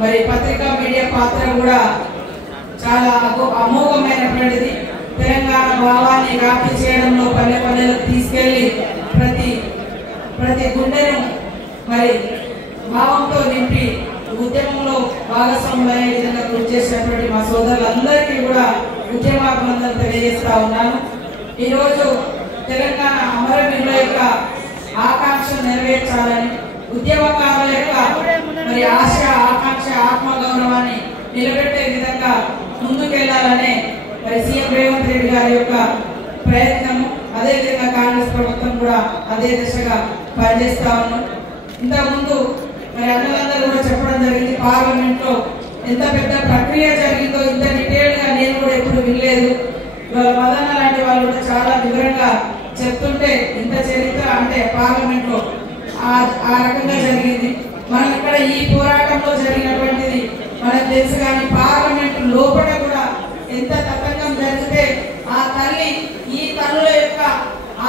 మరి పత్రికా మీడియా పాత్ర కూడా చాలా అమోఘమైనటువంటిది. తెలంగాణ భావాన్ని వ్యాప్తి చేయడంలో పల్లె పల్లెలకు తీసుకెళ్లి ప్రతి గుండెను మరి భావంతో నింపి ఉద్యమంలో భాగస్వామ్యమయ్యే విధంగా కృషి చేసినటువంటి మా సోదరులందరికీ కూడా ఉద్యమాభినందనలు తెలియజేస్తా ఉన్నాను. ఈరోజు తెలంగాణ అమరవీరుల యొక్క ఆకాంక్ష నెరవేర్చాలని, ఉద్యమకారుల యొక్క మరి ఆశ ఆకాంక్ష ఆత్మగౌరవాన్ని నిలబెట్టే విధంగా ముందుకెళ్లాలనే మరి సీఎం రేవంత్ రెడ్డి గారి యొక్క ప్రయత్నము, అదేవిధంగా కాంగ్రెస్ ప్రభుత్వం కూడా అదే దిశగా పనిచేస్తా ఉన్నాం. ఇంతకుముందు మరి అన్నలందరూ కూడా చెప్పడం జరిగింది, పార్లమెంట్ లో ఎంత పెద్ద ప్రక్రియ జరిగిందో ఇంత డీటెయిల్ గా నేను కూడా ఎప్పుడు వినలేదు. ఇవాళ మదన్న లాంటి వాళ్ళు కూడా చాలా వివరంగా చెప్తుంటే ఇంత చరిత్ర అంటే పార్లమెంట్ లో ఆ రకంగా జరిగింది. మనం ఇక్కడ ఈ పోరాటంలో జరిగినటువంటిది మనకు తెలుసు, కానీ పార్లమెంట్ లోపల కూడా ఎంత తతంగం జరిగితే ఆ తల్లి ఈ తల్లుల యొక్క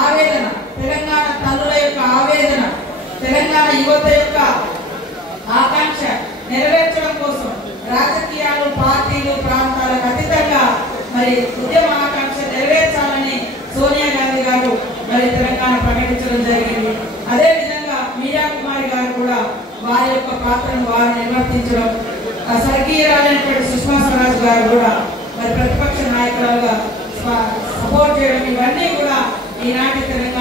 ఆవేదన, తెలంగాణ తల్లుల యొక్క ఆవేదన, తెలంగాణ యువత యొక్క ఆకాంక్ష నెరవేర్చడం కోసం రాజకీయాలు, పార్టీలు, ప్రాంతాలకు అతీతంగా మరి ఉద్యమ ఆకాంక్ష నెరవేర్చాలని సోనియా గాంధీ గారు మరి తెలంగాణ ప్రకటించడం జరిగింది. అదేవిధంగా మీరా కుమారి గారు కూడా వారి యొక్క పాత్రను వారు నిర్వర్తించడం, స్వర్గీయురాలైనటువంటి సుష్మా స్వరాజ్ గారు కూడా మరి ప్రతిపక్ష నాయకులుగా సపోర్ట్ చేయడం, ఇవన్నీ కూడా ఈనాటి తెలంగాణ